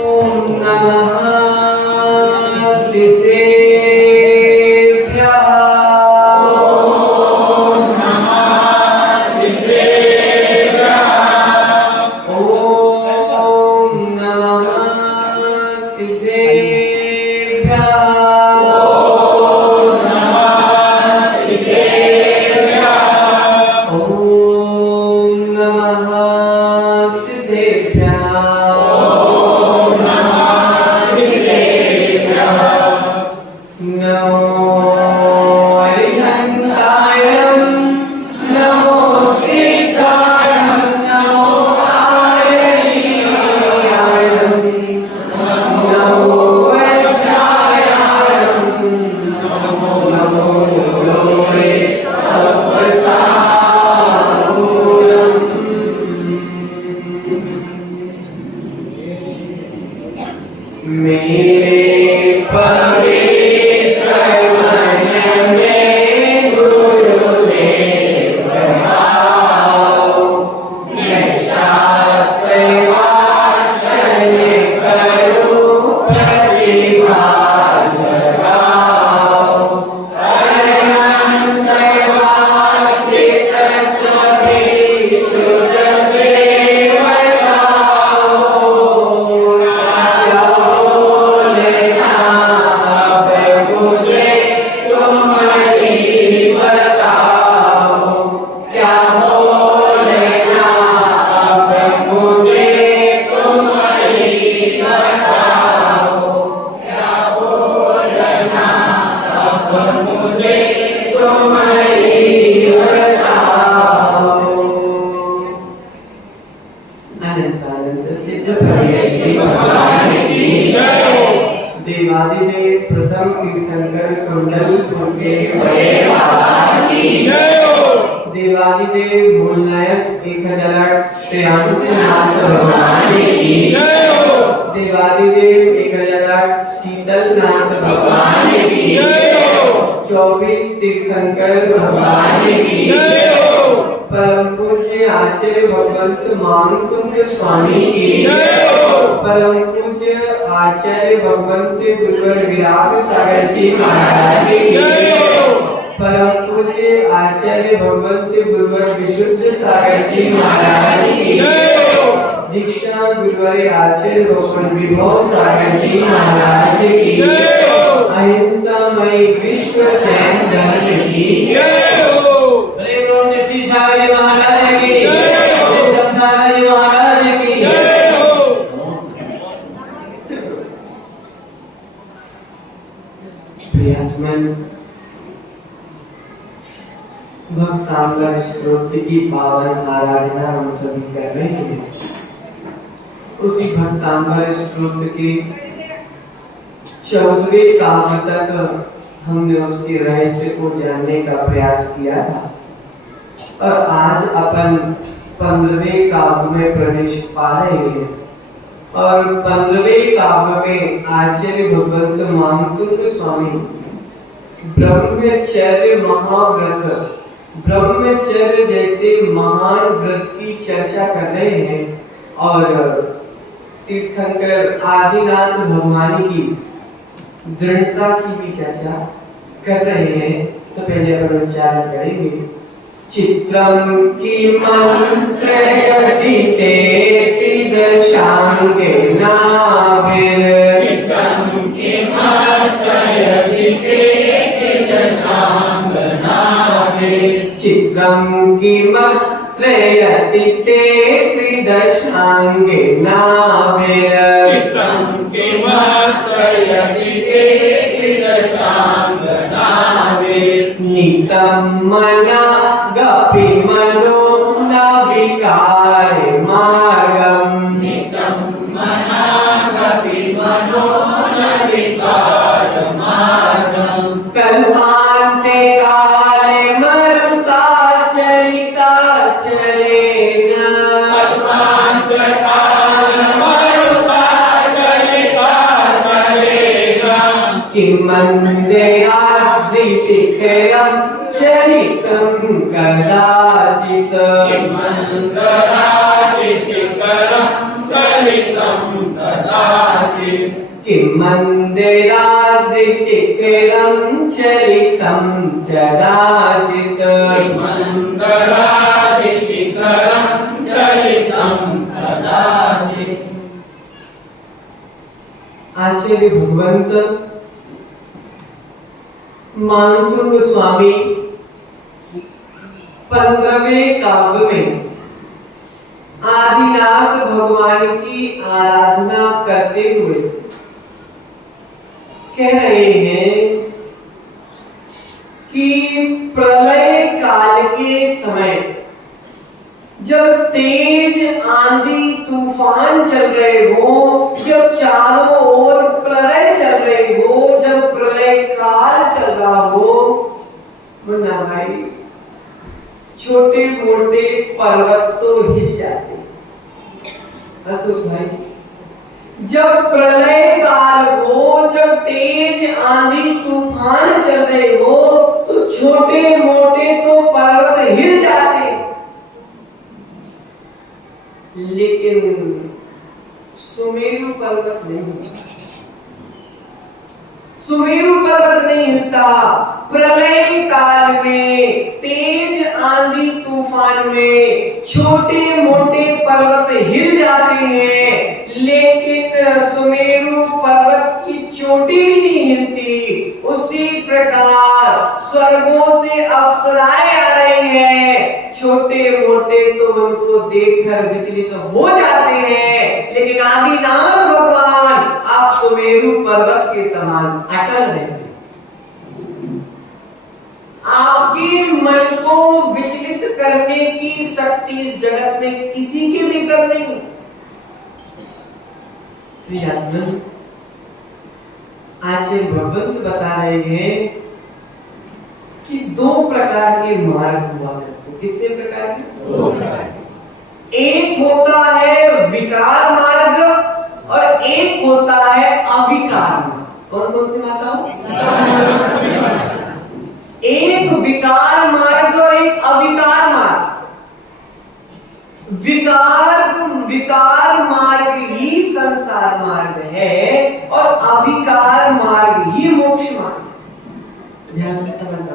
ओम नमः सिद्धेभ्यः। ओम नमः सिद्धेभ्यः। ओम नमः सिद्धेभ्यः। ओम नमः सिद्धेभ्यः। ओम नमः सिद्धेभ्यः। नमो अरिहन्ताय नमो सिद्धाय नमो आयर्याय नमो वज्राय नमो लोहे सप्तसारूढम्। मेरे पवित्र मन में गुरुदेव आओ, मैं शास्त्र वाचन करूं प्रतिभात गाओ। अनंत वासित सभी शुद्ध देवताओ, सिद्ध परमेश्वरी भगवान की जय। देवादिदेव प्रथम तीर्थंकर कुंडलपुर के बड़े बाबा की जय। देवादिदेव मूलनायक 1008 श्रेयांसनाथ भगवान की जय। देवादिदेव 1008 शीतलनाथ भगवान की जय। 24 तीर्थंकर भगवान की जय। परम पूज्य आचार्य भगवंत मानतुंग स्वामी की जय। परम पूज्य आचार्य भगवंत गुरुवर विराट सागर जी महाराज की जय। परम पूज्य आचार्य भगवंत गुरुवर विशुद्ध सागर जी महाराज की जय। दीक्षा गुरुवर आचार्य भगवंत विभव सागर जी महाराज की जय। अहिंसा मई विश्व जैन धर्म की जय। सागर महाराज की जय। सागर महाराज की जय। प्रियतमन, भक्तांगर स्तोत्र की पावन आराधना हम सभी कर रहे हैं। उसी भक्तांगर स्तोत्र के 14वें काव्य तक हमने उसके रहस्य को जानने का प्रयास किया था और आज अपन 15वें काव्य में प्रवेश पा रहे हैं। और 15वें काव्य में आचार्य भगवंत मानतुंग स्वामी ब्रह्मचर्य महाव्रत, ब्रह्मचर्य जैसे महान व्रत की चर्चा कर रहे हैं और तीर्थंकर आदिनाथ भगवान की दृढ़ता की भी चर्चा कर रहे हैं। तो पहले अपन उच्चारण करेंगे। चित्रं किमन्त्रयदिते त्रिदशाङ्गेनाभिर्। चित्रं किमन्त्रयदिते त्रिदशाङ्गेनाभिर्। चित्रं किमन्त्रयदिते त्रिदशाङ्गेनाभिर्। चित्रं किमन्त्रयदिते त्रिदशाङ्गेनाभिर्। नितं मना गपि मनो न विकारे मार्गम्। नितं मना गपि मनो न विकारे मार्गम्। कल्पान्ते काले मरुता चरिता चलेन। कल्पान्ते काले मरुता चरिता चलेन। किं मन्दिराद्रिशिखरम् चरितं कदाचित्। किं मन्दिराद्रिशिखरम् चलितं कदाचित् किं मन्दिरादिशिखरं चलितं कदाचित् मन्दरादिशिखरं चलितं कदाचित्। आचार्य भगवंत मानतुंग स्वामी 15वें काव्य में आदिनाथ भगवान की आराधना करते हुए कह रहे हैं कि प्रलय काल के समय जब तेज आंधी तूफान चल रहे हो, जब चारों ओर प्रलय चल रही हो, जब प्रलय काल चल रहा हो, मुन्ना भाई छोटे मोटे पर्वत तो हिल जाते। अशोक भाई जब प्रलय काल हो, जब तेज आंधी तूफान चल रहे हो, तो छोटे मोटे तो पर्वत हिल जाते, लेकिन सुमेरु पर्वत नहीं, सुमेरु पर्वत नहीं हिलता। प्रलय काल में तेज आंधी तूफान में छोटे मोटे पर्वत हिल जाते हैं, लेकिन सुमेरु पर्वत की चोटी भी नहीं हिलती। उसी प्रकार स्वर्गों से अप्सराएं आ रहे हैं, छोटे मोटे तो उनको देखकर विचलित हो जाते हैं, लेकिन आदिनाथ भगवान आप सुमेरु पर्वत के समान अटल रहते। आपके मन को विचलित करने की शक्ति इस जगत में किसी के भीतर नहीं। आचार्य भगवंत बता रहे हैं कि 2 प्रकार के मार्ग हुआ करते। कितने प्रकार के? 2 प्रकार। एक होता है विकार मार्ग और एक होता है अविकार मार्ग। कौन कौन सी माताओं? एक विकार मार्ग और एक अविकार मार्ग। विकार मार्ग ही संसार मार्ग है और अविकार मार्ग ही मोक्ष मार्ग। ध्यान से समझना।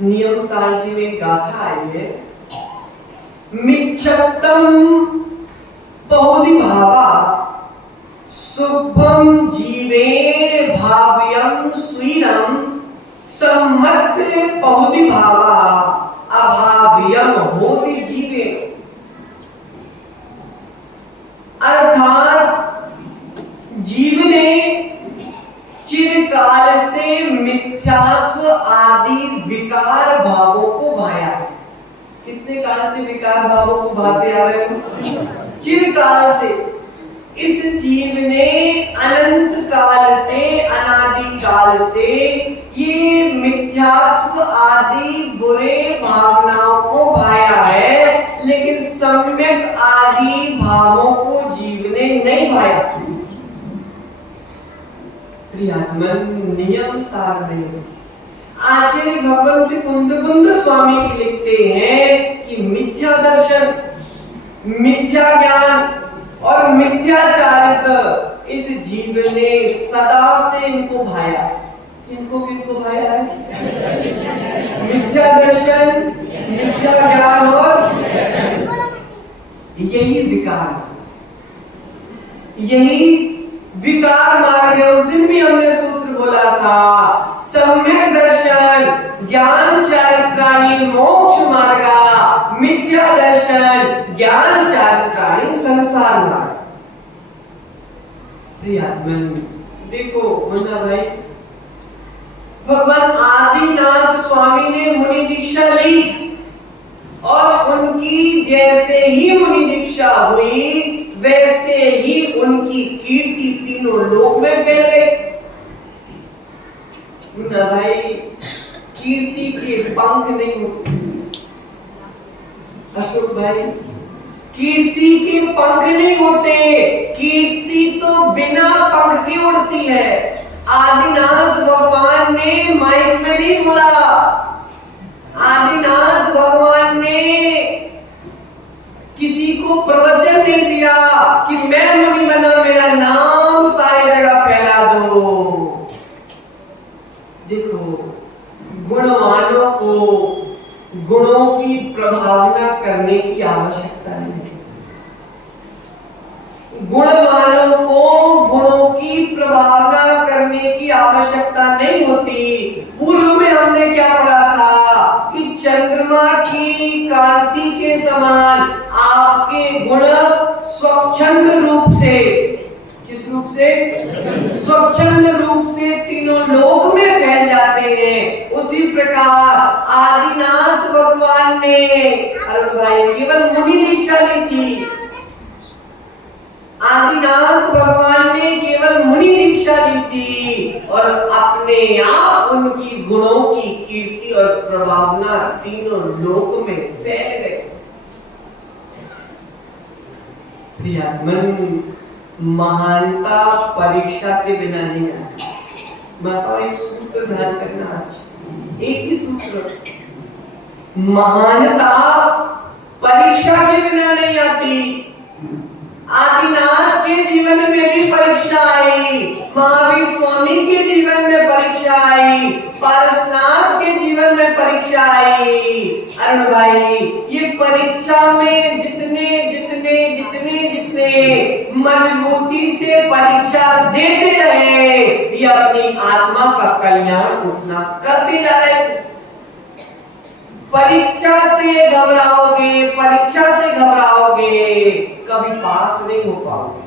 नियम सारणी में गाथा आई है, मिच्छत्तम बहुधि भावा शुभम जीवेन भाव्यम स्वीरम सम्मत बहुधि भावा अभाव्यम होति जीवेन। अर्थात जीव ने चिरकाल से मिथ्यात्व आदि विकार भावों को भाया है। कितने काल से विकार भावों को भाते आ रहे हो? चिरकाल से। इस जीव ने अनंत काल से, अनादि काल से ये मिथ्यात्व आदि बुरे भावनाओं को भाया है, लेकिन सम्यक आदि भावों को जीव ने नहीं भाया। नियम सार में आचार्य भगवंत कुंद स्वामी की लिखते हैं कि मिथ्या दर्शन, मिथ्या ज्ञान और मिथ्याचारित इस जीव ने सदा से इनको भाया। इनको भाया है मिथ्या दर्शन, मिथ्या ज्ञान और यही विकार, यही विकार मार्ग है। उस दिन भी हमने सूत्र बोला था, सम्यक दर्शन ज्ञान चारित्राणि मोक्ष मार्गा, मिथ्या दर्शन ज्ञान चारित्राणि संसार मार्ग। प्रियात्मन देखो मुन्ना भाई, भगवान आदिनाथ स्वामी ने मुनि दीक्षा ली और उनकी जैसे ही मुनि दीक्षा हुई वैसे ही उनकी कीर्ति तीनों लोक में फैल गई। मुन्ना भाई कीर्ति के पंख नहीं होते। अशोक भाई कीर्ति के पंख नहीं होते, कीर्ति तो बिना पंख के उड़ती है। आदिनाथ भगवान ने माइक में नहीं बोला, आदिनाथ भगवान ने किसी को प्रवचन नहीं दिया, को गुणों की प्रभावना करने की आवश्यकता नहीं है। गुणवानों को गुणों की प्रभावना करने की आवश्यकता नहीं होती। पूर्व में हमने क्या पढ़ा था कि चंद्रमा की कांति के समान आपके गुण स्वच्छंद रूप से, किस रूप से? स्वच्छंद रूप से तीनों लोक में फैल जाते हैं। उसी प्रकार आदिनाथ भगवान ने, अरुण भाई, केवल मुनि दीक्षा ली थी। आदिनाथ भगवान ने केवल मुनि दीक्षा ली थी और अपने आप उनकी गुणों की कीर्ति और प्रभावना तीनों लोक में फैल गई। प्रियात्मन, महानता परीक्षा के बिना नहीं आती। बताओ, एक सूत्र ध्यान करना आज, एक ही सूत्र, महानता परीक्षा के बिना नहीं आती। आदिनाथ के जीवन में भी परीक्षा आई, महावीर स्वामी के जीवन में परीक्षा आई, पारसनाथ के जीवन में परीक्षा आई। अरुण भाई, ये परीक्षा में जितने जितने जितने जितने मजबूती से परीक्षा देते रहे, ये अपनी आत्मा का कल्याण उतना करते जा रहे थे। परीक्षा से घबराओगे, परीक्षा से घबराओगे, कभी पास नहीं हो पाओगे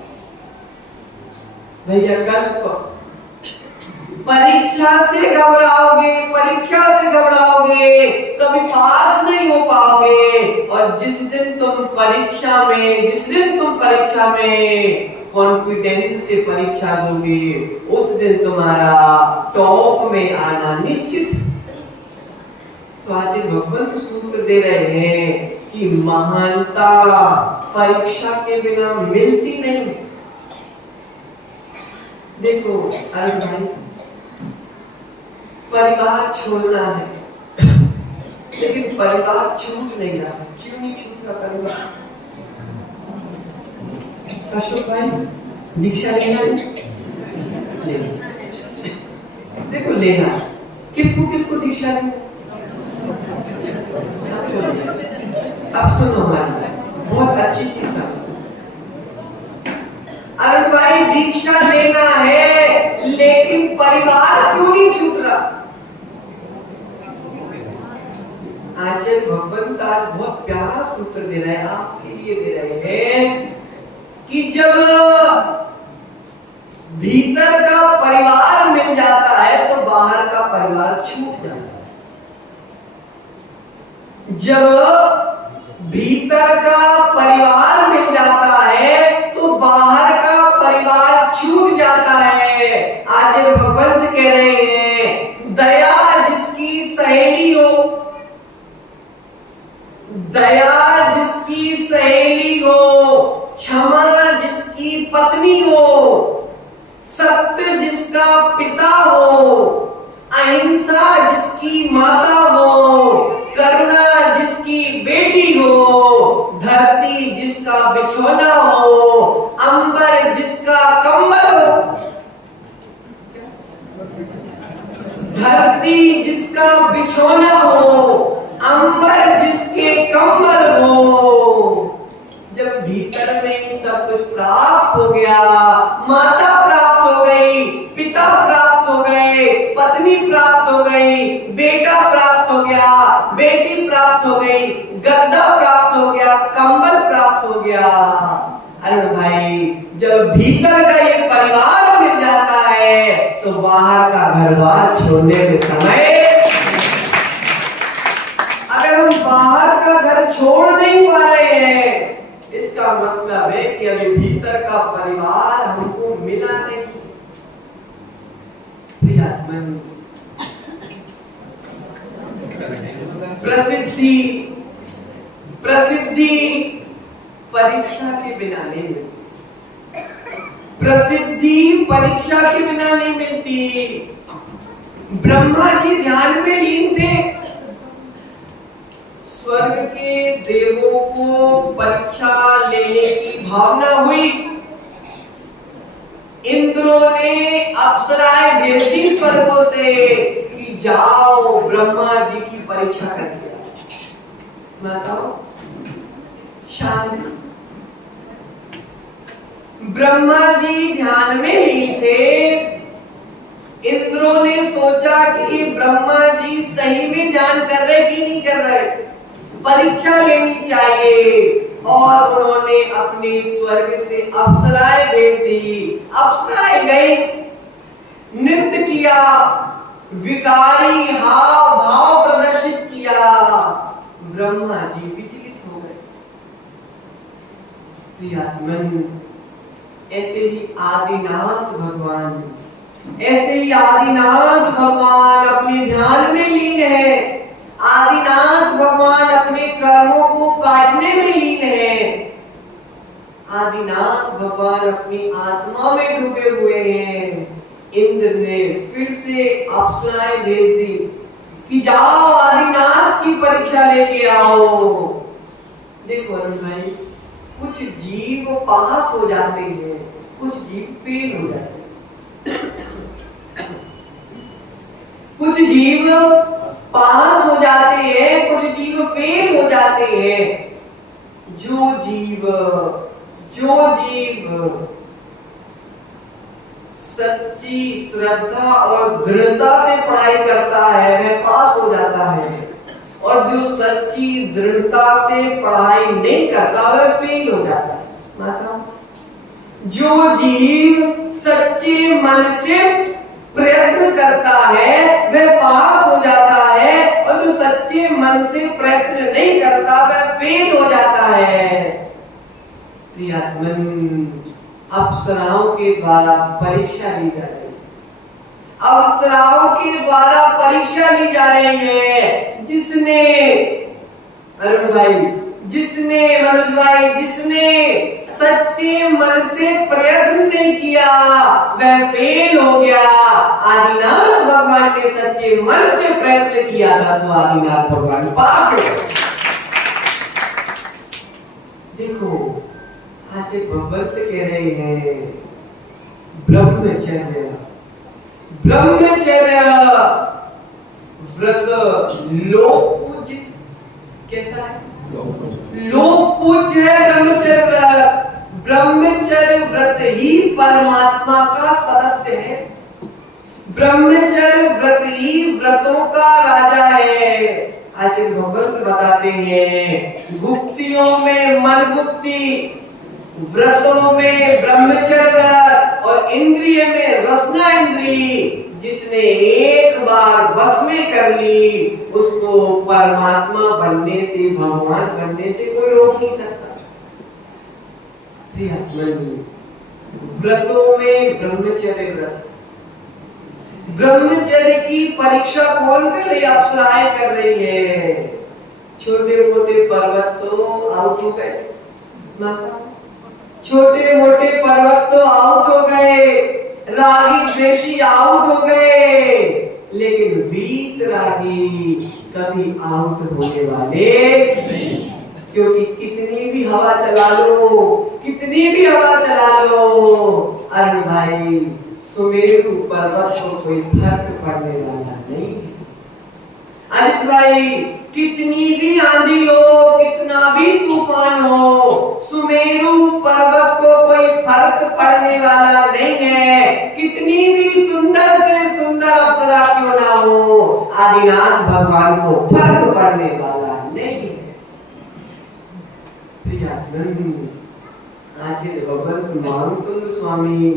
भैया। कल्प, परीक्षा से घबराओगे, परीक्षा से घबराओगे, कभी पास नहीं हो पाओगे। और जिस दिन तुम परीक्षा में कॉन्फिडेंस से परीक्षा दोगे, उस दिन तुम्हारा टॉप में आना निश्चित है। तो आज भगवंत सूत्र दे रहे हैं कि महानता परीक्षा के बिना मिलती नहीं। देखो अरे भाई, परिवार छोड़ना है, लेकिन परिवार छूट नहीं रहा। क्यों नहीं छूट रहा परिवार? अशोक भाई, दीक्षा लेना है? लेना। देखो लेना, किसको किसको दीक्षा लेना? अब सुनो हमारी बहुत अच्छी चीज सुनो। अरुण भाई, दीक्षा लेना है, लेकिन परिवार क्यों नहीं छूट रहा? आचार्य भगवंत आज बहुत प्यारा सूत्र दे रहे हैं, आपके लिए दे रहे हैं कि जब भीतर का परिवार मिल जाता है तो बाहर का परिवार छूट जाता है। जब भीतर का परिवार मिल जाता है तो बाहर का परिवार छूट जाता है। आज भगवंत कह रहे हैं, दया जिसकी सहेली हो, दया जिसकी सहेली हो, क्षमा जिसकी पत्नी हो, सत्य जिसका पिता हो, अहिंसा जिसकी माता हो, करुणा जिसकी बेटी हो, धरती जिसका बिछोना हो, अंबर जिसका कंबल हो, धरती जिसका बिछोना हो, अंबर जिसके कंबल हो। जब भीतर में सब कुछ प्राप्त हो गया, माता प्राप्त हो गई, पिता प्राप्त हो गए, पत्नी प्राप्त हो गई, बेटा प्राप्त हो गया, बेटी प्राप्त हो गई, गद्दा प्राप्त हो गया, कंबल प्राप्त हो गया। अरे भाई, जब भीतर का ये परिवार मिल जाता है तो बाहर का घर बार छोड़ने में समय, अगर हम बाहर का घर छोड़ नहीं पा रहे हैं, इसका मतलब है कि अभी भीतर का परिवार हमको मिला नहीं। प्रसिद्धि परीक्षा के बिना नहीं मिलती। प्रसिद्धि परीक्षा के बिना नहीं मिलती। ब्रह्मा जी ध्यान में लीन थे, स्वर्ग के देवों को परीक्षा लेने की भावना हुई। इंद्रों ने अप्सराएं भेज दी स्वर्गों से कि जाओ ब्रह्मा जी की परीक्षा करके आओ। बताओ, शांति। ब्रह्मा जी ध्यान में लीन थे। इंद्रों ने सोचा कि ब्रह्मा जी सही में ध्यान कर रहे कि नहीं कर रहे, परीक्षा लेनी चाहिए। और उन्होंने अपने स्वर्ग से अप्सराएं भेज दी। अप्सराएं गई, नृत्य किया, विकारी हाव भाव प्रदर्शित किया। ब्रह्मा जी विचलित हो गए। प्रियात्मन, ऐसे ही आदिनाथ भगवान, ऐसे ही आदिनाथ भगवान अपने ध्यान में लीन है। आदिनाथ भगवान अपने कर्मों को काटने में लीन है। आदिनाथ भगवान अपनी आत्मा में डूबे हुए हैं। इंद्र ने फिर से अप्सराएं भेज दी कि जाओ आदिनाथ की परीक्षा लेके आओ। देखो अरुण भाई, कुछ जीव पास हो जाते हैं, कुछ जीव फेल हो जाते हैं। कुछ जीव पास हो जाते हैं, कुछ जीव फेल हो जाते हैं। जो जीव सच्ची श्रद्धा और दृढ़ता से पढ़ाई करता है वह पास हो जाता है, और जो सच्ची दृढ़ता से पढ़ाई नहीं करता वह फेल हो जाता है। माता, जो जीव सच्चे मन से प्रयत्न करता है वह पास हो जाता है, और जो सच्चे मन से प्रयत्न नहीं करता वह फेल हो जाता है। प्रियात्मन, अप्सराओं के द्वारा परीक्षा ली जा रही है। अप्सराओं के द्वारा परीक्षा ली जा रही है। जिसने अरुण भाई, जिसने मनोज भाई, जिसने सच्चे मन से प्रयत्न नहीं किया वह फेल हो गया। आदिनाथ भगवान ने सच्चे मन से प्रयत्न किया था तो आदिनाथ भगवान पास हो गए। देखो, आज भगवत कह रहे हैं ब्रह्मचर्य, ब्रह्मचर्य व्रत लोक पूज्य। कैसा है? लोक पूज्य है ब्रह्मचर्य व्रत। ब्रह्मचर्य व्रत ही परमात्मा का सदस्य है। ब्रह्मचर्य व्रत ही व्रतों का राजा है। आचार्य भगवत बताते हैं, गुप्तियों में मन गुप्ती, व्रतों में ब्रह्मचर्य और इंद्रिय में रसना इंद्री। जिसने एक बार वश में कर ली उसको परमात्मा बनने से, भगवान बनने से कोई रोक नहीं सकता। व्रतों में ब्रह्मचर्य व्रत, ब्रह्मचर्य की परीक्षा कौन कर रही? अप्सराएं कर रही है। छोटे मोटे पर्वत तो आउट हो गए, छोटे मोटे पर्वत तो आउट हो गए, रागी द्वेषी आउट हो गए, लेकिन वीतरागी कभी आउट होने वाले नहीं। क्योंकि कितनी भी हवा चला लो, कितनी भी हवा चला लो, अरे भाई सुमेरु पर्वत को कोई फर्क पड़ने वाला नहीं है। अजित भाई, कितनी भी आंधी हो, कितना भी तूफान हो, सुमेरु पर्वत को कोई फर्क पड़ने वाला नहीं है। कितनी भी सुंदर से सुंदर अप्सरा क्यों ना हो, आदिनाथ भगवान को फर्क पड़ने वाला नहीं है। आचार्य भगवंत मारुतुंग स्वामी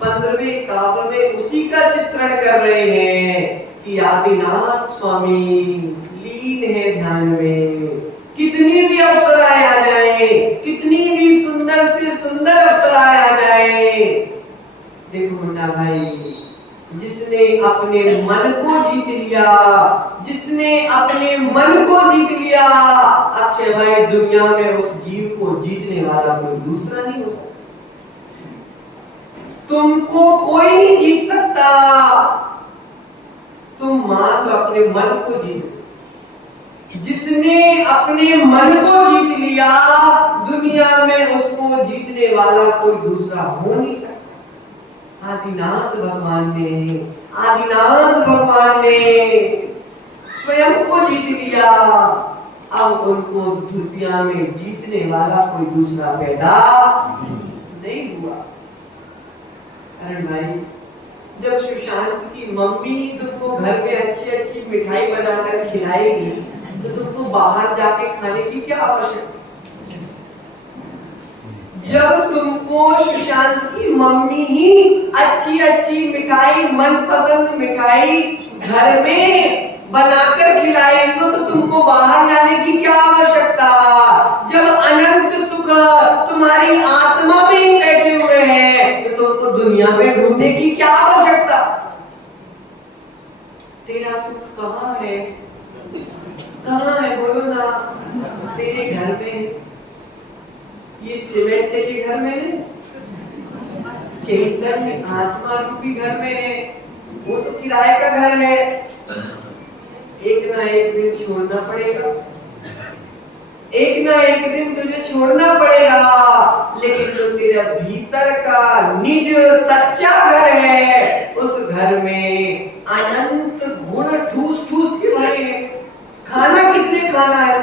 15वें काव्य में उसी का चित्रण कर रहे हैं कि आदिनाथ स्वामी लीन है ध्यान में। कितनी भी अप्सराएं आ जाए, कितनी भी सुंदर से सुंदर अप्सराएं आ जाए, देखो मुन्ना भाई, जिसने अपने मन को जीत लिया, जिसने अपने मन को जीत लिया, अक्षय भाई दुनिया में उस जीव को जीतने वाला कोई दूसरा नहीं हो सकता। तुमको कोई नहीं जीत सकता, तुम मात्र अपने मन को जीतो। जिसने अपने मन को जीत लिया, दुनिया में उसको जीतने वाला कोई दूसरा हो नहीं सकता। आदिनाथ भगवान ने आदिनाथ भगवान ने स्वयं को जीत लिया। अब उनको दुनिया में जीतने वाला कोई दूसरा पैदा नहीं हुआ। अरुण भाई, जब सुशांत की मम्मी तुमको घर में अच्छी अच्छी मिठाई बनाकर खिलाएगी तो तुमको बाहर जाके खाने की क्या आवश्यकता? जब तुमको सुशांत की मम्मी ही अच्छी अच्छी मिठाई, मनपसंद मिठाई घर में बनाकर खिलाएगी तो तुमको बाहर जाने की क्या आवश्यकता? जब अनंत सुख तुम्हारी आत्मा में बैठे हुए हैं तो तुमको दुनिया में ढूंढने की क्या आवश्यकता? तेरा सुख कहाँ है? कहाँ है बोलो ना? तेरे घर में, ये सीमेंट तेरे घर में है, चैतन्य आत्मा रूपी घर में है, वो तो किराए का घर है। एक ना एक दिन छोड़ना पड़ेगा, एक ना एक दिन तुझे छोड़ना पड़ेगा, लेकिन जो तेरा भीतर का निज सच्चा घर है उस घर में अनंत गुण ठूस ठूस के भरे हैं। खाना कितने खाना है?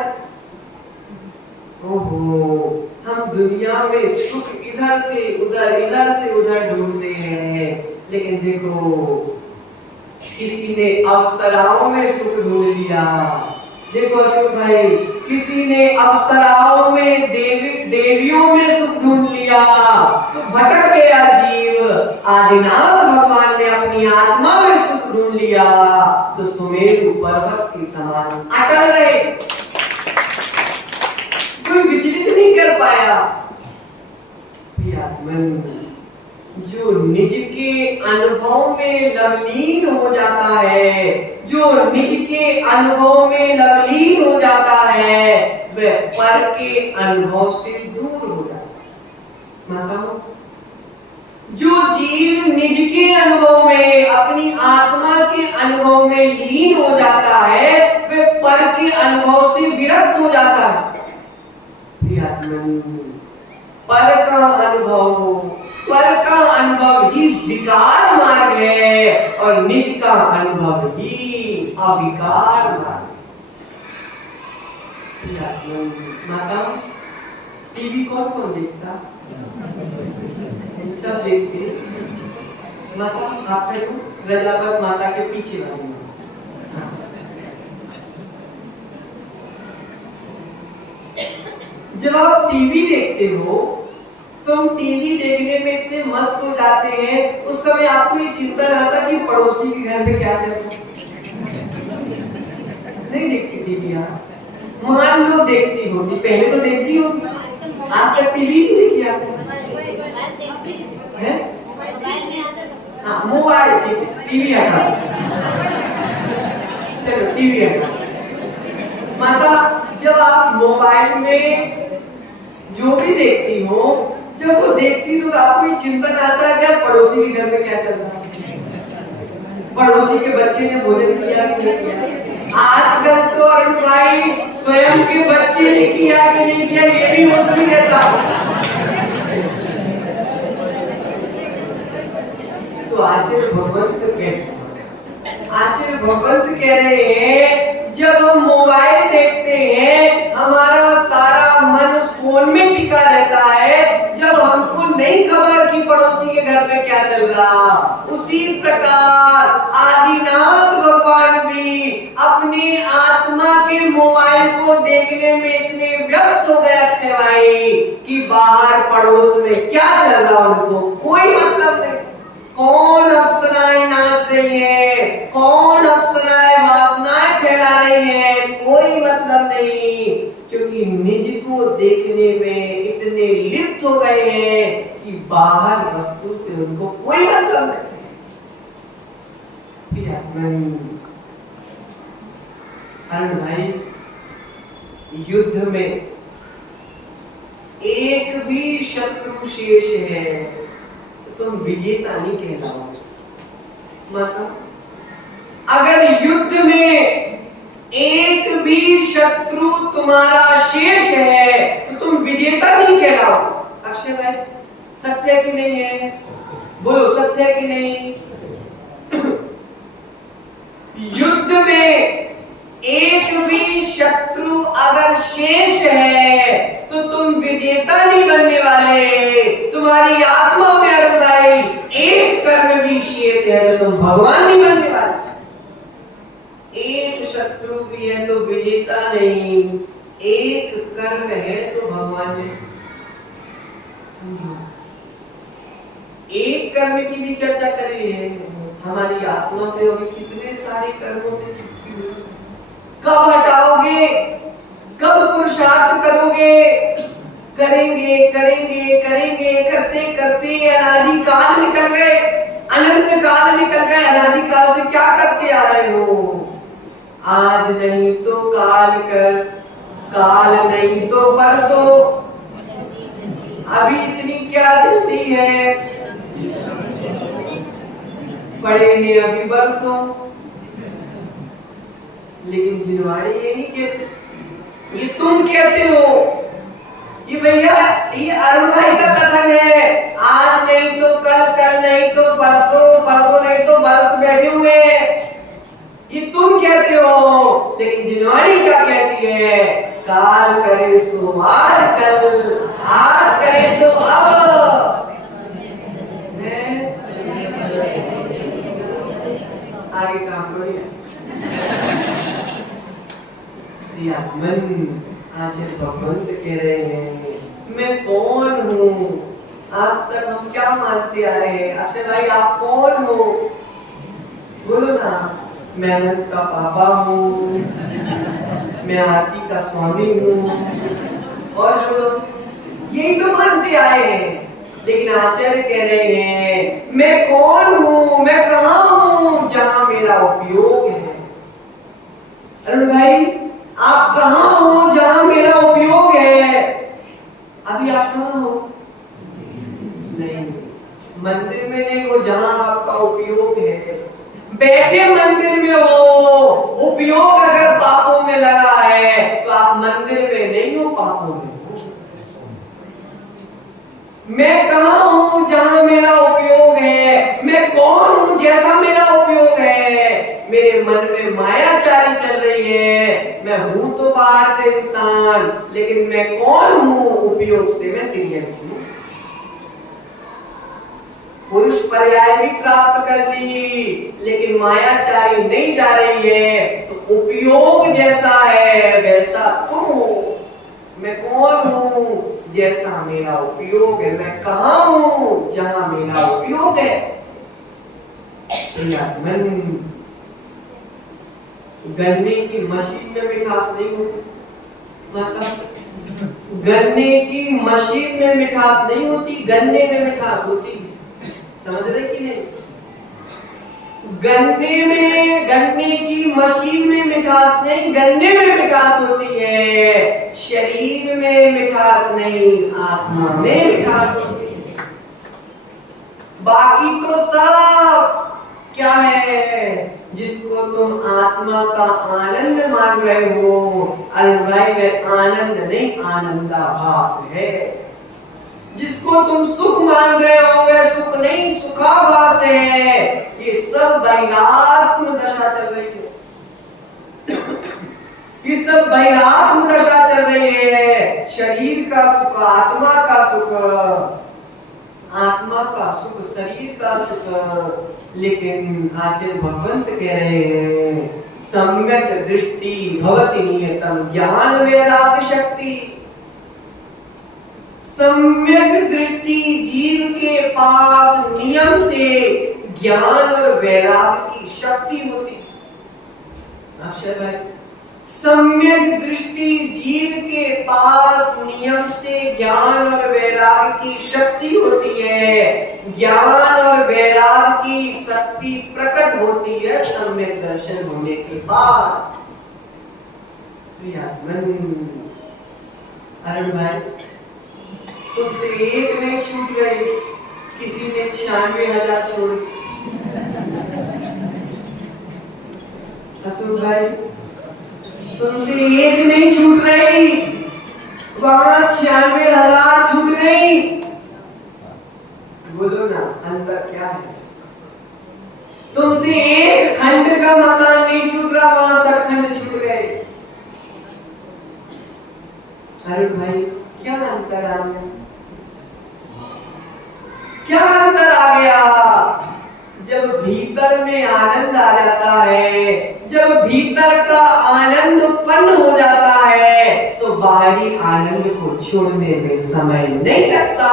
ओहो, हम दुनिया में सुख इधर से उधर ढूंढते हैं, लेकिन देखो किसी ने अप्सराओं में सुख ढूंढ लिया। देखो अशोक भाई, किसी ने अप्सराओं में देवियों में सुख ढूंढ लिया तो भटक गया जीव। आदिनाथ भगवान ने अपनी आत्मा में सुख ढूंढ लिया तो सुमेरु पर्वत के समान अटल रहे, कोई विचलित नहीं कर पाया। जो निज के अनुभव में लवलीन हो जाता है, जो निज के अनुभव में लवलीन हो जाता है, वह पर के अनुभव से दूर हो जाता है। माताओं, जो जीव निज के अनुभव में, अपनी आत्मा के अनुभव में लीन हो जाता है, वह पर के अनुभव से विरक्त हो जाता है। पर का अनुभव ही विकार मार्ग है और निज का अनुभव ही अविकार मार्ग है। माता, टीवी कौन कौन देखता? सब देखते। माता, आप रजापत माता के पीछे वाली। जब आप टीवी देखते हो तो हम टीवी देखने में इतने मस्त हो जाते हैं, उस समय आपको ये चिंता रहता कि पड़ोसी के घर पे क्या चल रहा है। नहीं देखती टीवी आप? मान लो देखती होती, पहले तो देखती होती, आज तक टीवी नहीं देखी आपने? हैं? हाँ, मोबाइल, ठीक है, टीवी हटा, चलो टीवी हटा। माता, जब आप मोबाइल में जो भी देखती हो, जब वो देखती तो आपको ये चिंतन आता है क्या पड़ोसी के घर में क्या चल रहा है, पड़ोसी के बच्चे ने भोजन किया कि नहीं किया। आजकल तो अरुण भाई स्वयं के बच्चे ने किया कि नहीं किया ये भी होश नहीं रहता। तो आचार्य भगवंत कह रहे हैं, जब हम मोबाइल देखते हैं हमारा सारा मन फोन में टिका रहता है, जब हमको नहीं खबर कि पड़ोसी के घर में क्या चल रहा। उसी प्रकार आदिनाथ भगवान भी अपनी आत्मा के मोबाइल को देखने में इतने व्यस्त हो गए अक्षय भाई कि बाहर पड़ोस में क्या चल रहा उनको कोई मतलब नहीं। कौन अप्सराएं नाच रही है, कौन अप्सराएं वासनाएं फैला रही है, कोई मतलब नहीं, क्योंकि निज को देखने में इतने लिप्त हो गए हैं कि बाहर वस्तु से उनको कोई मतलब नहीं। अरुण भाई, युद्ध में एक भी शत्रु शेष है तो तुम विजेता नहीं कहलाओगे। मतलब अगर युद्ध में एक भी शत्रु तुम्हारा शेष है तो तुम विजेता नहीं कहलाओ। अक्षय भाई, सत्य कि नहीं है? बोलो, सत्य कि नहीं? युद्ध में एक भी शत्रु अगर शेष है तो तुम विजेता नहीं बनने वाले। तुम्हारी आत्मा में अरुण भाई एक कर्म भी शेष है तो तुम भगवान नहीं बनने वाले। एक शत्रु भी है तो विजेता नहीं, एक कर्म है तो भगवान नहीं। समझो, एक कर्म की भी चर्चा करी है। हमारी आत्मा पे अभी कितने सारे कर्मों से चिपकी हुई। कब हटाओगे, कब पुरुषार्थ करोगे? करेंगे करेंगे करेंगे करते करते अनादि काल निकल गए, अनंत काल निकल गए। अनादि काल से क्या करते आ रहे हो? आज नहीं तो काल कर, काल नहीं तो परसों। अभी इतनी क्या जल्दी है? पड़े हैं अभी बरसों। लेकिन जिनवाड़ी ये नहीं कहते, ये तुम कहते हो। ये भैया ये अरुण भाई का कथन है। आज नहीं तो कल, कल नहीं तो परसों, परसों नहीं तो बरस बैठे हुए। ये तुम कहते हो, लेकिन जिनवाड़ी क्या कहती है? काल करे सो आज कल, आज करे तो अब। आगे काम करिए। आचार्य भगवंत कह रहे हैं, मैं कौन हूँ? आज तक हम क्या मानते आ रहे हैं? अक्षय भाई आप कौन हो? बोलो ना। मैं अनंत का पापा हूँ, मैं आरती का स्वामी हूँ, और बोलो यही तो मानते आए हैं। लेकिन आचार्य कह रहे हैं, मैं कौन हूँ, मैं कहाँ हूँ जहाँ मेरा उपयोग है। अरुण भाई आप कहाँ हो जहाँ मेरा उपयोग है? अभी आप कहाँ हो? नहीं, मंदिर में नहीं हो जहाँ आपका उपयोग है। बैठे मंदिर में हो, उपयोग अगर पापों में लगा है तो आप मंदिर में नहीं हो, पापों में हो। मैं कहाँ हूँ जहाँ मेरा उपयोग है? मैं कौन हूँ जैसा मेरा उपयोग है? मेरे मन में मायाचारी चल रही है। मैं हूँ तो बाहर से इंसान, लेकिन मैं कौन हूँ? उपयोग से मैं तिर्यक हूँ। पुरुष पर्याय भी प्राप्त कर ली, लेकिन मायाचारी नहीं जा रही है, तो उपयोग जैसा है वैसा तुम हो। मैं कौन हूँ? जैसा मेरा उपयोग है। मैं कहाँ हूँ? जहाँ मेरा उपयोग है। गन्ने की मशीन में मिठास नहीं होती। मतलब गन्ने की मशीन में मिठास नहीं होती, गन्ने में मिठास होती। समझ रहे कि नहीं? गन्ने की मशीन में मिठास नहीं, गन्ने में मिठास होती है। शरीर में मिठास नहीं, आत्मा में मिठास होती है। बाकी तो सब क्या है? जिसको तुम आत्मा का आनंद मान रहे हो, अरुण भाई वह आनंद नहीं, आनंदाभास है। जिसको तुम सुख मान रहे हो वह सुख नहीं, सुखाभास है। ये सब बहिरात्म दशा चल रही है। ये सब बहिरात्म दशा चल रही है। शरीर का सुख, आत्मा का सुख, आत्मा का सुख, शरीर का सुख। लेकिन आचार्य भगवंत कह रहे हैं, सम्यक दृष्टि भवति नियतम ज्ञान वैराग्य शक्ति। सम्यक दृष्टि जीव के पास नियम से ज्ञान और वैराग्य की शक्ति होती। अक्षय भाई, सम्यक दृष्टि जीव के पास नियम से ज्ञान और वैराग्य की शक्ति होती है। ज्ञान और वैराग्य की शक्ति प्रकट होती है सम्यक दर्शन होने के बाद। अरे भाई तुमसे एक नहीं छूट गई, किसी ने 96,000 छोड़। अशोक भाई तुमसे एक नहीं छूट रही, वहां 96,000 छूट गई। बोलो ना अंदर क्या है? तुमसे एक खंड का मकान नहीं छूट रहा, वहां सब खंड छूट गए। अरे भाई क्या अंतर आ गया, क्या अंतर आ गया? जब भीतर में आनंद आ जाता है, जब भीतर का आनंद उत्पन्न हो जाता है, तो बाहरी आनंद को छोड़ने में समय नहीं लगता।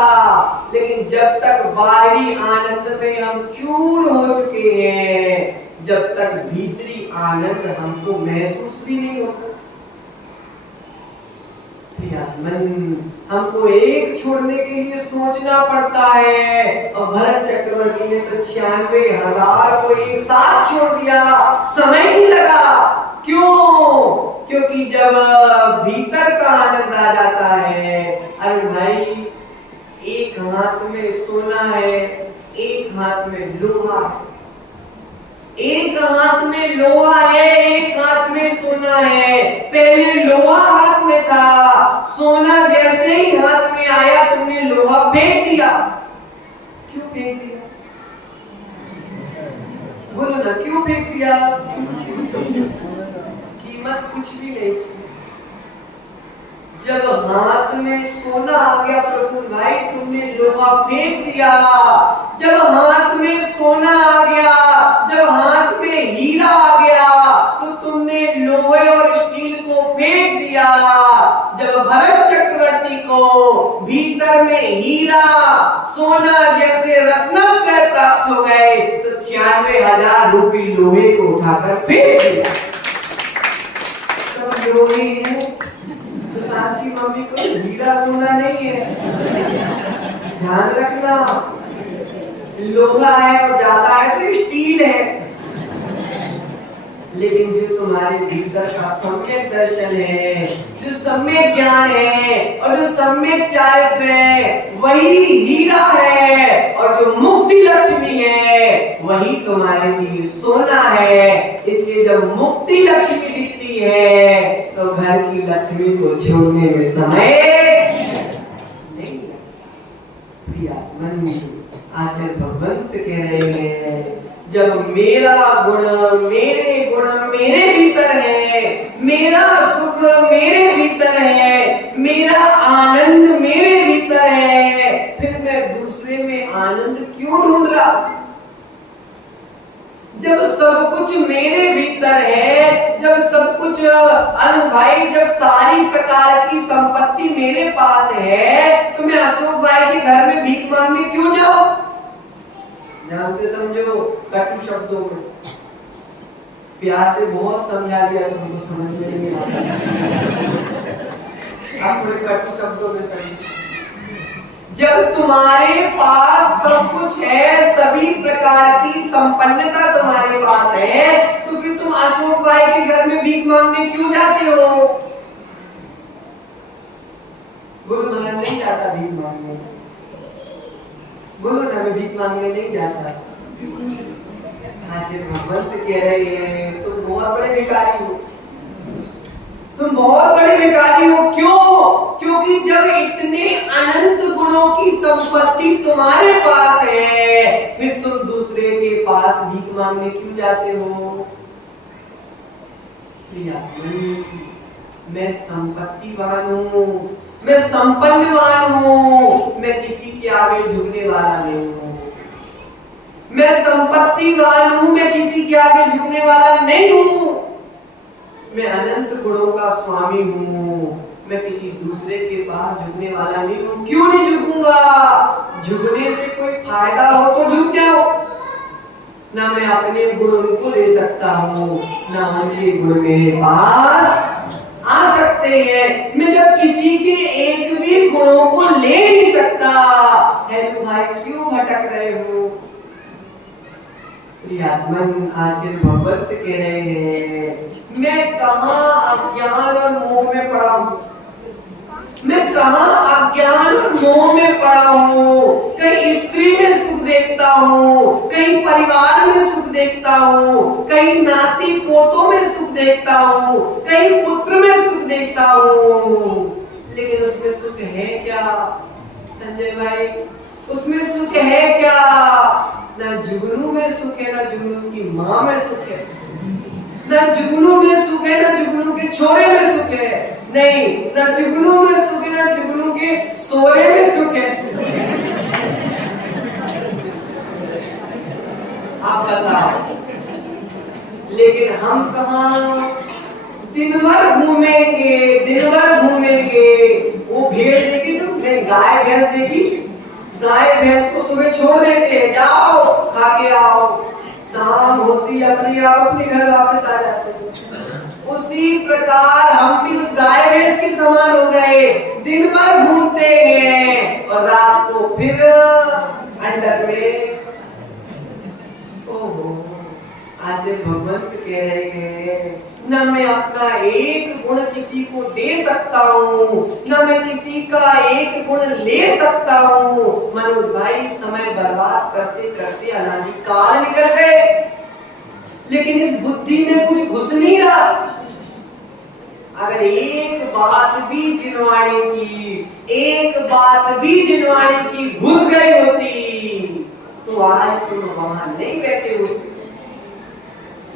लेकिन जब तक बाहरी आनंद में हम चूर हो चुके हैं, जब तक भीतरी आनंद हमको महसूस भी नहीं होता। हमको एक छोड़ने के लिए सोचना पड़ता है, और भरत चक्रवर्ती ने तो 96,000 को एक साथ छोड़ दिया, समय नहीं लगा। क्यों? क्योंकि जब भीतर का आनंद आ जाता है, अरे भाई एक हाथ में सोना है, एक हाथ में लोहा, एक हाथ में लोहा है, एक हाथ में सोना है। पहले लोहा हाथ में था, सोना जैसे ही हाथ में आया तुमने लोहा फेंक दिया। क्यों फेंक दिया? बोलो ना, क्यों फेंक दिया? कीमत कुछ भी नहीं थी। जब हाथ में सोना आ गया प्रसून भाई, तुमने लोहा फेंक दिया। जब हाथ में सोना आ गया, जब हाथ में हीरा आ गया, तो तुमने लोहे और स्टील को फेंक दिया। जब भरत चक्रवर्ती को भीतर में हीरा सोना जैसे रत्नात्रय प्राप्त हो गए, तो 96,000 रुपये लोहे को उठाकर फेंक दिया। सब लोहे है। सुशांत की मम्मी को हीरा सोना नहीं है, ध्यान रखना। लोहा है और ज्यादा है तो स्टील है। लेकिन जो तुम्हारे भीतर का सम्यक दर्शन है, जो सम्यक ज्ञान है और जो सम्यक चारित्र है, वही हीरा है। और जो मुक्ति लक्ष्मी है, वही तुम्हारे लिए सोना है। इसलिए जब मुक्ति लक्ष्मी दिखती है, तो घर की लक्ष्मी को छोड़ने में समय नहीं लगता। आचार्य भगवंत कह रहे हैं, जब मेरा गुण, मेरे गुण मेरे भीतर है, मेरा सुख मेरे भीतर है, मेरा आनंद मेरे भीतर है, फिर मैं दूसरे में आनंद क्यों ढूंढ रहा? जब सब कुछ मेरे भीतर है, जब सब कुछ अनु भाई, जब सारी प्रकार की संपत्ति मेरे पास है, तो मैं अशोक भाई के घर में भीख मांगने क्यों जाऊं? ध्यान से समझो, कटु शब्दों में। प्यार से बहुत समझा लिया, तुमको समझ में नहीं आता। आप थोड़े कटु शब्दों में समझो। जब तुम्हारे पास सब कुछ है, सभी प्रकार की संपन्नता तुम्हारे पास है, तो फिर तुम अशोक भाई के घर में भीख मांगने क्यों जाते हो? बोलो, मैं नहीं जाता भीख मांगने। बोलो ना, मैं भीख मांगने नहीं जाता। आचार्य भगवंत कह रहे हैं, तुम बहुत बड़े भिखारी हो, तुम बहुत बड़े भिखारी हो। क्यों? क्योंकि जब इतने अनंत गुणों की संपत्ति तुम्हारे पास है, फिर तुम दूसरे के पास भीख मांगने क्यों जाते हो? मैं संपत्तिवान हूँ, मैं संपन्नवान हूँ, मैं किसी के आगे झुकने वाला नहीं हूँ। मैं संपत्तिवान हूँ, मैं किसी के आगे झुकने वाला नहीं हूँ। मैं अनंत गुणों का स्वामी हूँ, मैं किसी दूसरे के पास झुकने वाला नहीं हूँ। क्यों नहीं झुकूंगा? झुकने से कोई फायदा हो तो झुक जाओ। ना मैं अपने गुण उनको दे सकता हूँ, ना उनके गुण मेरे पास आ सकते हैं। मैं जब किसी के एक भी गुणों को ले नहीं सकता, हेलो भाई क्यों भटक रहे हो? आत्मन आचार्य भगवत कह रहे हैं, मैं कहाँ अज्ञान और मोह में पड़ा हूँ, मैं कहाँ अज्ञान और मोह में पड़ा हूँ। कहीं स्त्री में सुख देखता हूँ, कहीं परिवार में सुख देखता हूँ, कहीं नाती पोतों में सुख देखता हूँ, कहीं पुत्र में सुख देखता हूँ। लेकिन उसमें सुख है क्या संजय भाई? उसमें सुख है क्या? ना जुगनू में सुख है, ना जुगनू की माँ में सुख है, ना जुगनू में सुख है, ना जुगनू के छोरे में सुख है, नहीं, ना जुगनू में सुख है, ना जुगनू के सोरे में सुख है। आप बताओ, लेकिन हम कहाँ दिन भर घूमेंगे, दिन भर घूमेंगे। वो भेड़ देखी तुमने, गाय भैंस देखी, गाय भैंस को सुबह छोड़ देते, जाओ खा के आओ, शाम होती अपने आप अपने घर वापस आ जाते हैं। उसी प्रकार हम भी उस गाय भैंस के समान हो गए, दिन भर घूमते हैं और रात को फिर अंडर में। ओहो, आज भगवंत कह रहे हैं, न मैं अपना एक गुण किसी को दे सकता हूँ, न मैं किसी का एक गुण ले सकता हूँ। मनोज भाई समय बर्बाद करते करते अनादि काल निकल गए, लेकिन इस बुद्धि में कुछ घुस नहीं रहा। अगर एक बात भी जिनवाणी की, एक बात भी जिनवाणी की घुस गई होती तो आज तुम वहां नहीं बैठे होते।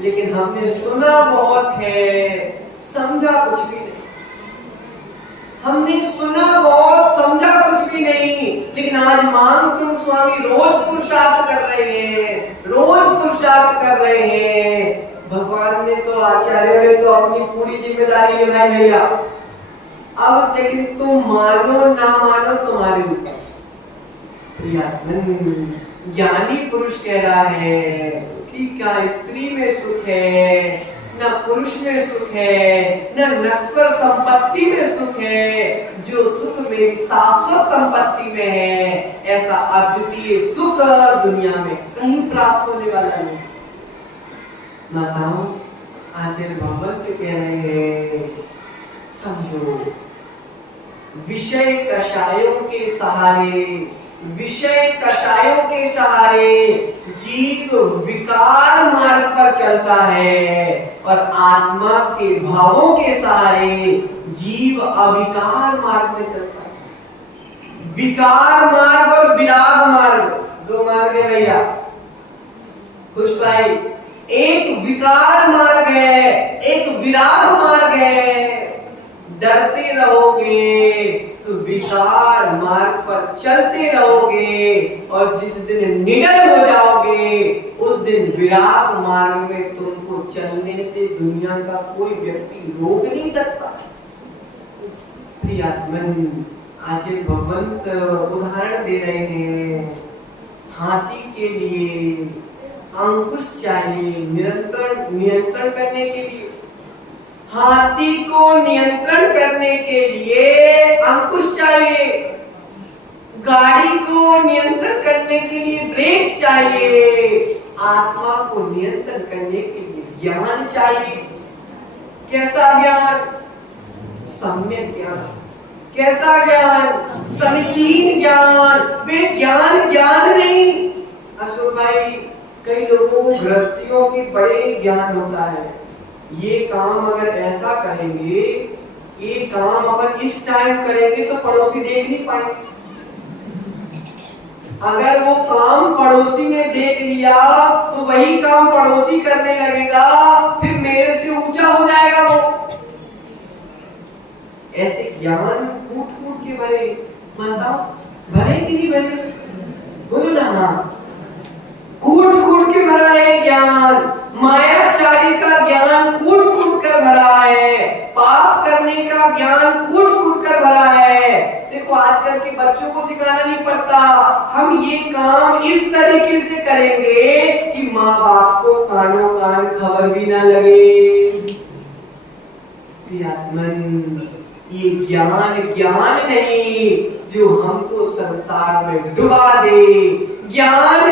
लेकिन हमने सुना बहुत है, समझा कुछ भी नहीं। हमने सुना बहुत, समझा कुछ भी नहीं। लेकिन आज मांग तुम स्वामी रोज पुरुषार्थ कर रहे हैं, रोज पुरुषार्थ कर रहे हैं। भगवान ने तो, आचार्य ने तो अपनी पूरी जिम्मेदारी निभाई भैया। अब लेकिन तुम मानो ना मानो तुम्हारे ऊपर। ज्ञानी पुरुष कह रहा है कि क्या स्त्री में सुख है, न पुरुष में सुख है, न नश्वर संपत्ति में सुख है। जो सुख मेरी शाश्वत संपत्ति में है, ऐसा अद्वितीय सुख दुनिया में कहीं प्राप्त होने वाला नहीं। बताओ, आचार्य भगवंत कह रहे हैं, समझो, विषय कषायों के सहारे, विषय कषायों के सहारे जीव विकार मार्ग पर चलता है और आत्मा के भावों के सहारे जीव अविकार मार्ग में चलता है। विकार मार्ग और विराग मार्ग, दो मार्ग है भैया खुश भाई। एक विकार मार्ग है, एक विराग मार्ग है। डरते रहोगे तो विकार मार्ग पर चलते रहोगे और जिस दिन निडर हो जाओगे उस दिन विराग मार्ग में तुमको चलने से दुनिया का कोई व्यक्ति रोक नहीं सकता। प्रियात्मन, आज भगवंत उदाहरण दे रहे हैं। हाथी के लिए अंकुश चाहिए, नियंत्रण करने के लिए। हाथी को नियंत्रण करने के लिए अंकुश चाहिए, गाड़ी को नियंत्रण करने के लिए ब्रेक चाहिए, आत्मा को नियंत्रण करने के लिए ज्ञान चाहिए। कैसा ज्ञान? सम्यक ज्ञान। कैसा ज्ञान? समीचीन ज्ञान। वे ज्ञान नहीं। अशोक भाई, कई लोगों को गृहस्थियों की बड़े ज्ञान होता है, ये काम अगर ऐसा करेंगे, ये काम अपन इस टाइम करेंगे तो पड़ोसी देख नहीं पाएंगे। अगर वो काम पड़ोसी ने देख लिया तो वही काम पड़ोसी करने लगेगा, फिर मेरे से ऊंचा हो जाएगा वो। ऐसे ज्ञान कूट कूट के भरे, बताओ भरे कि नहीं भरे? बोलो ना, कूट कूट के भरा है ज्ञान। मायाचारी का ज्ञान कूट कूट कर भरा है, पाप करने का ज्ञान कूट कूट कर भरा है। देखो, आजकल के बच्चों को सिखाना नहीं पड़ता, हम ये काम इस तरीके से करेंगे कि माँ बाप को कानों कान खबर भी ना लगे। प्रियात्मन, ये ज्ञान नहीं जो हमको संसार में डुबा दे। ज्ञान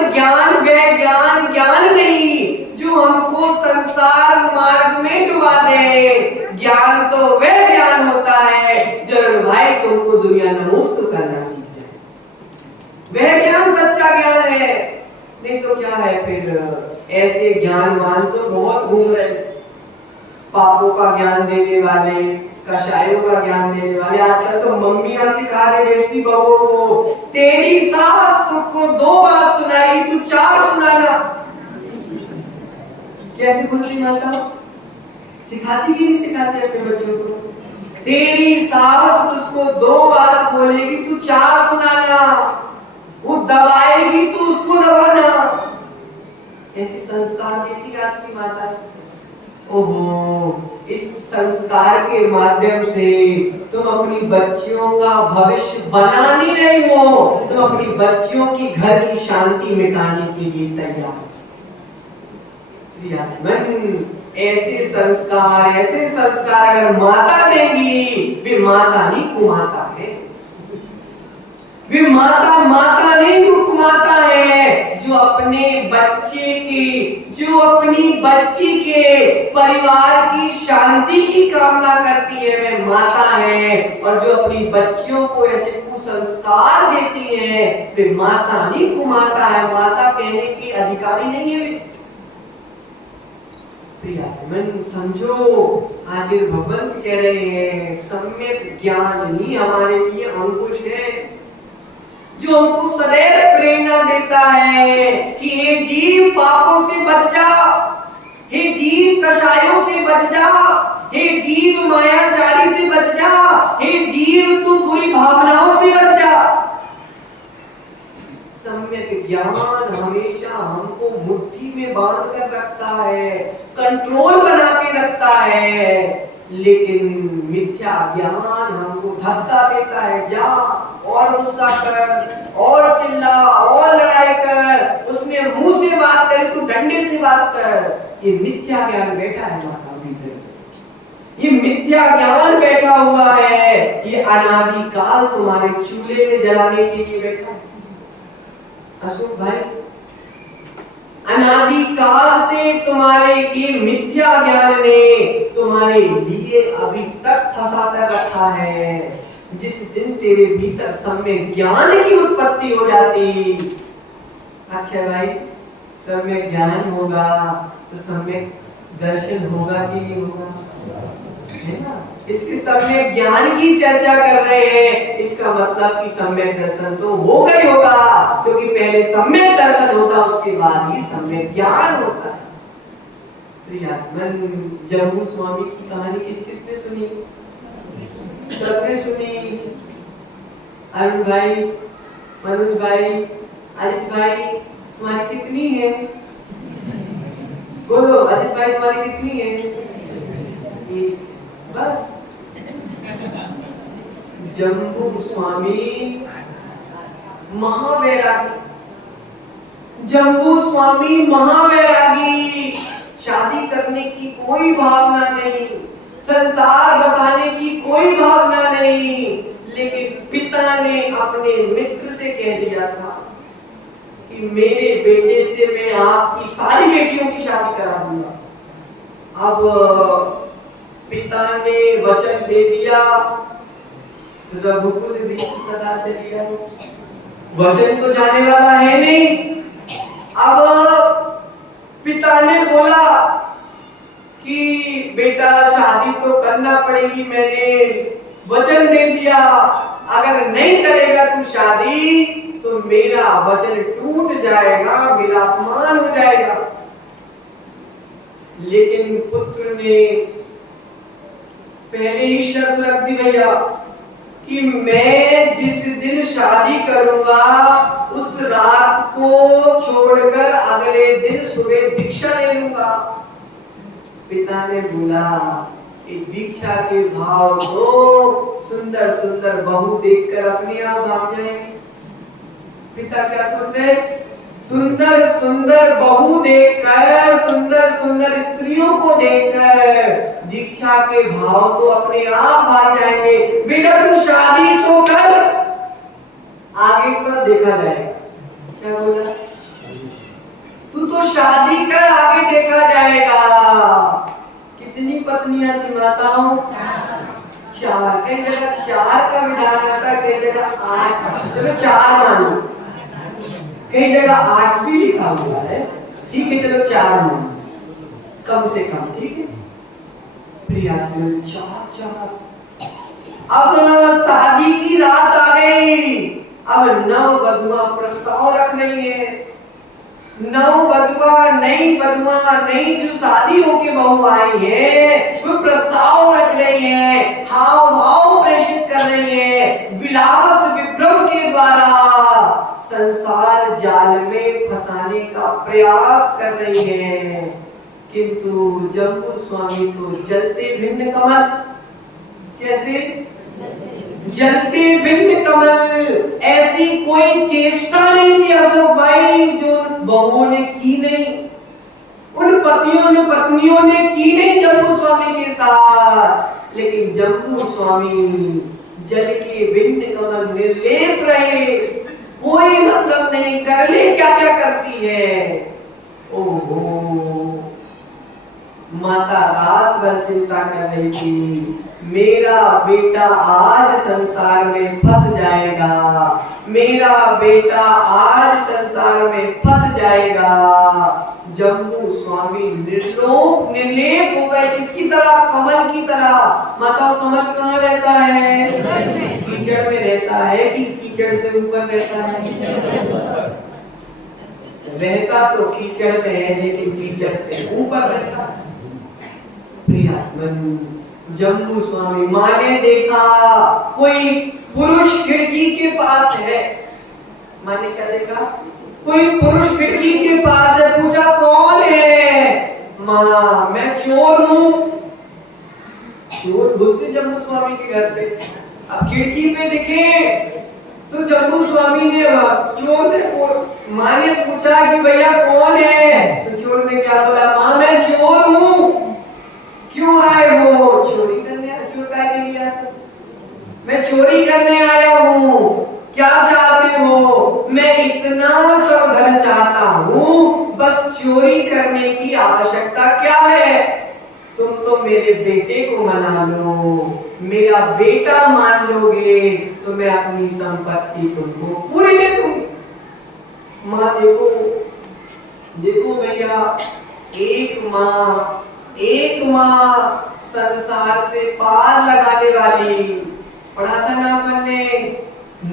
नहीं जो हमको संसार मार्ग में डुबा दे। ज्ञान तो वह ज्ञान होता है जो भाई तुमको दुनिया में मुक्त करना सीख जाए, वह ज्ञान सच्चा ज्ञान है। नहीं तो क्या है फिर? ऐसे ज्ञानवान तो बहुत घूम रहे, पापों का ज्ञान देने वाले, कषायों का ज्ञान देने वाले। आजकल तो मम्मियां सिखा रही बेटी बहुओं को, तेरी सास तुझको 2 बात सुनाई, तू 4 सुनाना। कैसे बोलती माता? सिखाती कि नहीं सिखाती अपने बच्चों को? तेरी सास तुझको 2 बात बोलेगी, तू 4 सुनाना। वो दबाएगी, तू उसको दबाना। ऐसे संस्कार देती आज की माता। ओहो, इस संस्कार के माध्यम से तुम अपनी बच्चियों का भविष्य बनानी नहीं हो, तुम अपनी बच्चियों की घर की शांति मिटाने के लिए तैयार। ऐसे संस्कार अगर माता देगी, वे माता नहीं कुमाता है। वे माता नहीं कुमाता है। जो अपने बच्चे की, जो अपनी बच्ची के परिवार की शांति की कामना करती है, वे माता है। और जो अपनी बच्चियों को ऐसे कुसंस्कार देती है, वे माता नहीं कुमाता है। माता कहने की अधिकारी नहीं है वे। प्रिय समझो, आज भगवंत कह रहे हैं सम्यक ज्ञान ही हमारे लिए अंकुश है, जो हमको सदैव प्रेरणा देता है कि हे जीव पापों से बच जा, हे जीव कषायों से बच जा, हे जीव मायाचारी से बच जा, हे जीव तू बुरी भावनाओं से बच जा। सम्यक ज्ञान हमेशा हमको मुट्ठी में बांध कर रखता है, कंट्रोल बना के रखता है। लेकिन मिथ्या ज्ञान हमको धक्का देता है, जा और गुस्सा कर, और चिल्ला, और लड़ाई कर, उसमें मुंह से बात कर, तू डंडे से बात कर। ये मिथ्या ज्ञान बैठा है माता भीतर, ये मिथ्या ज्ञान बैठा हुआ है। ये अनादि काल तुम्हारे चूल्हे में जलाने के लिए बैठा है। अशोक भाई, अनादि काल से तुम्हारे ये मिथ्या ज्ञान ने तुम्हारे लिए अभी तक फंसा कर रखा है। जिस दिन तेरे भीतर सम्यक ज्ञान की उत्पत्ति हो जाती, अच्छा भाई सम्यक ज्ञान होगा तो सम्यक दर्शन होगा कि नहीं होगा, है ना? इसके सम्यक ज्ञान की चर्चा कर रहे हैं, इसका मतलब कि सम्यक दर्शन तो होगा ही होगा, क्योंकि पहले सम्यक दर्शन होता, उसके बाद ही सम्यक ज्ञान होता है। प्रियात्मन, जम्बू स्वामी की कहानी किस किसने सुनी? सबने सुनी। अरुण भाई, मनोज भाई, अजित भाई, तुम्हारी कितनी है? बोलो अजित भाई, तुम्हारी कितनी है? एक, बस। जम्बू स्वामी महावैरागी, जम्बू स्वामी महावैरागी, शादी करने की कोई भावना नहीं, संसार बसाने की कोई भावना नहीं, लेकिन पिता ने अपने मित्र से कह दिया था कि मेरे बेटे से मैं आपकी सारी बेटियों की शादी करा दूंगा। अब पिता ने वचन दे दिया, रघुकुल रीत सदा चली आई। वचन तो जाने वाला है नहीं। अब पिता ने बोला कि बेटा शादी तो करना पड़ेगी, मैंने वचन दे दिया, अगर नहीं करेगा तू शादी तो मेरा वचन टूट जाएगा, मेरा अपमान हो जाएगा। लेकिन पुत्र ने पहले ही शर्त रख दी भैया कि मैं जिस दिन शादी करूंगा उस रात को छोड़कर अगले दिन सुबह दीक्षा ले लूंगा। पिता ने बोला कि दीक्षा के भाव तो सुंदर सुंदर बहू देखकर अपने आप भाग जाएंगे। पिता क्या सोच रहे? सुंदर सुंदर बहू देखकर, सुंदर सुंदर स्त्रियों को देखकर दीक्षा के भाव तो अपने आप भाग जाएंगे। बेटा तू शादी तो कर, आगे का देखा जाएगा। क्या बोला? तू तो शादी कर, आगे देखा जाएगा। कितनी पत्नियां थी माताओं? 4। कई जगह 4 का विधान करता है, कई जगह 8। चलो 4 मान लो, कई जगह 8 भी लिखा हुआ है, ठीक है चलो 4 मान, कम से कम, ठीक है। प्रिया 4 अब शादी की रात आ गई। अब नव वधुआ प्रस्ताव रख रही है। नव वधुआ नई जो शादी होके बहू आई है, वो प्रस्ताव रख रही है, हाव भाव प्रेषित कर रही है, विलास विभ्रम के द्वारा संसार जाल में फंसाने का प्रयास कर रही है। किंतु जम्बू स्वामी तो जलते भिन्न कमल, कैसे जलते भिन्न कमल, ऐसी कोई चेष्टा नहीं थी अशोक भाई जो बहुओं ने की नहीं, उन पत्नियों ने की नहीं जम्बू स्वामी के साथ। लेकिन जम्बू स्वामी जल के भिन्न कमल निर्लेप रहे, कोई मतलब नहीं, कर ले क्या क्या करती है। ओहो, माता रात भर चिंता कर रही थी, मेरा बेटा आज संसार में फंस जाएगा, मेरा बेटा आज संसार में फंस जाएगा। जम्बू स्वामी निर्लेप हो गए, किसकी तरह, कमल की तरह। माता कमल कहाँ रहता है, कीचड़ में रहता है कि कीचड़ से ऊपर रहता है? रहता तो कीचड़ में है, लेकिन कीचड़ से ऊपर रहता है। जम्बू स्वामी, माँ ने देखा कोई पुरुष खिड़की के पास है। माँ ने क्या देखा, कोई पुरुष खिड़की के पास है। पूछा कौन है? माँ मैं चोर हूँ। चोर घुसे जम्बू स्वामी के घर पे, अब खिड़की पे दिखे तो जम्बू स्वामी ने, चोर ने, माँ ने पूछा कि भैया कौन है? तो चोर ने क्या बोला, माँ मैं चोर हूँ। क्यों आए हो? चोरी करने आया। चोर का के लिए आया? मैं चोरी करने आया हूँ। क्या चाहते हो? मैं इतना सब धन चाहता हूँ, बस चोरी करने की आवश्यकता क्या है? तुम तो मेरे बेटे को मना लो, मेरा बेटा मान लोगे तो मैं अपनी संपत्ति तुमको पूरी दे दूंगी। माँ देखो भैया, एक माँ संसार से पार लगाने वाली। पढ़ा था ना अपन ने,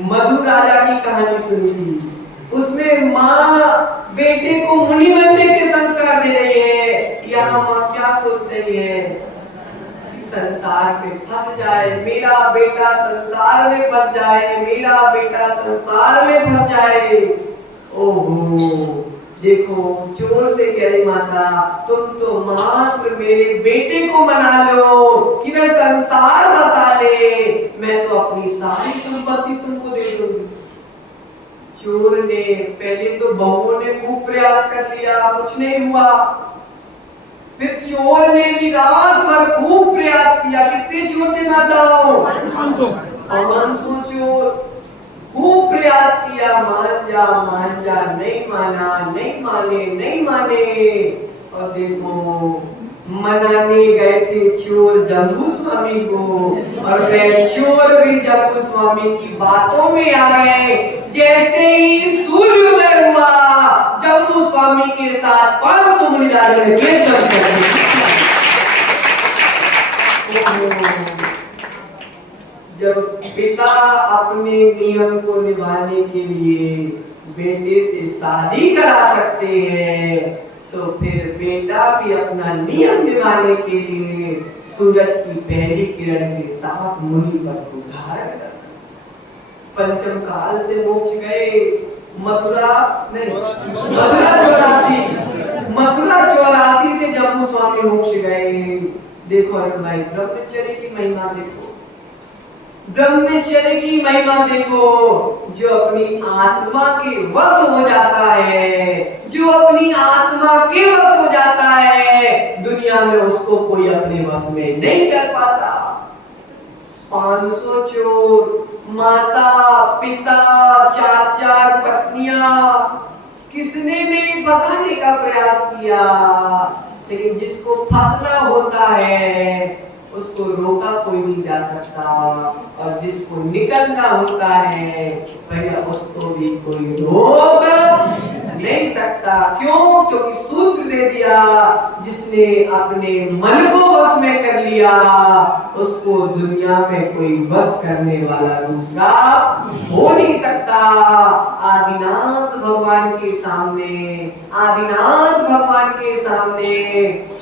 मधु राजा की कहानी सुनी थी, उसमें माँ बेटे को मुनि बनने के संस्कार दे रही है। यहाँ माँ क्या सोच रही है कि संसार में फंस जाए, मेरा बेटा संसार में फंस जाए, मेरा बेटा संसार में फंस जाए। ओहो, देखो चोर से कह रही माता, तुम तो मात्र मेरे बेटे को मना लो कि मैं संसार बसा ले, मैं तो अपनी सारी संपत्ति तुमको दे दूंगी। चोर ने पहले तो बहुओं ने खूब प्रयास कर लिया, कुछ नहीं हुआ। फिर चोर ने भी रात भर खूब प्रयास किया। कितने चोर थे माताओं? 500 चोर। खूब प्रयास किया, मान जा, नहीं माने। और देखो मनाने गए थे चोर जम्बू स्वामी को, और वे चोर भी जम्बू स्वामी की बातों में आ गए। जैसे ही सूर्योदय हुआ, जम्बू स्वामी के साथ 500 मुनि राजा ने केस कर दिया। जब पिता अपने नियम को निभाने के लिए बेटे से शादी करा सकते हैं, तो फिर बेटा भी अपना नियम निभाने के लिए सूरज की पहली किरण के साथ मुनि पद को धारण कर सकते। पंचम काल से मोक्ष गए, मथुरा 84 से जम्बू स्वामी मोक्ष गए। देखो अरुण भाई, ब्रह्मचर्य की महिमा देखो, ब्रह्मचर्य की महिमा देखो। जो अपनी आत्मा के वश हो जाता है, जो अपनी आत्मा के वश हो जाता है, दुनिया में उसको कोई अपने वश में नहीं कर पाता। 500 चोर, माता पिता, 4 पत्नियां, किसने नहीं फंसाने का प्रयास किया, लेकिन जिसको फंसना होता है उसको रोका कोई नहीं जा सकता, और जिसको निकलना होता है भैया उसको भी कोई रोक नहीं सकता। क्यों? क्योंकि सूत्र दे दिया, जिसने अपने मन को वश में कर लिया उसको दुनिया में कोई बस करने वाला दूसरा हो नहीं सकता। आदिनाथ भगवान के सामने, आदिनाथ भगवान के सामने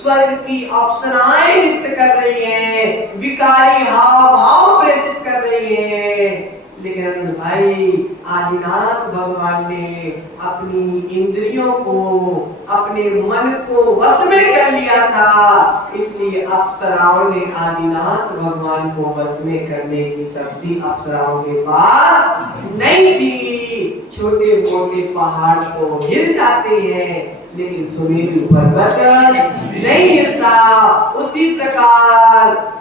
स्वर्ग की अप्सराएं नृत्य कर रही हैं, विकारी हाव भाव प्रेषित कर रही हैं, लेकिन भाई आदिनाथ भगवान ने अपनी इंद्रियों को, अपने मन को वश में कर लिया था, इसलिए अप्सराओं ने आदिनाथ भगवान को वश में करने की शक्ति अप्सराओं के पास नहीं थी। छोटे मोटे पहाड़ तो हिल जाते हैं लेकिन सुमेरु पर्वत नहीं हिलता। उसी प्रकार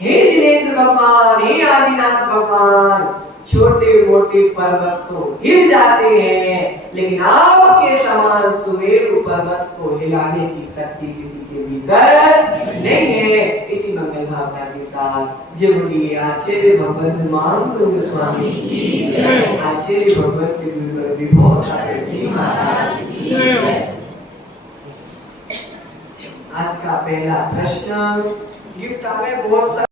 हे जिनेंद्र भगवान, हे आदिनाथ भगवान, छोटे मोटे पर्वत तो हिल जाते हैं लेकिन आपके समान सुमेरु पर्वत को हिलाने की शक्ति किसी के भीतर नहीं है। इसी मंगल भावना के साथ जय बोलिए आचार्य भगवत मानंद गोस्वामी की जय, आचार्य भगवत गुरुवर विभो सागर जी महाराज की जय। आज का पहला प्रश्न, गिफ्ट आ गए बहुत सारे।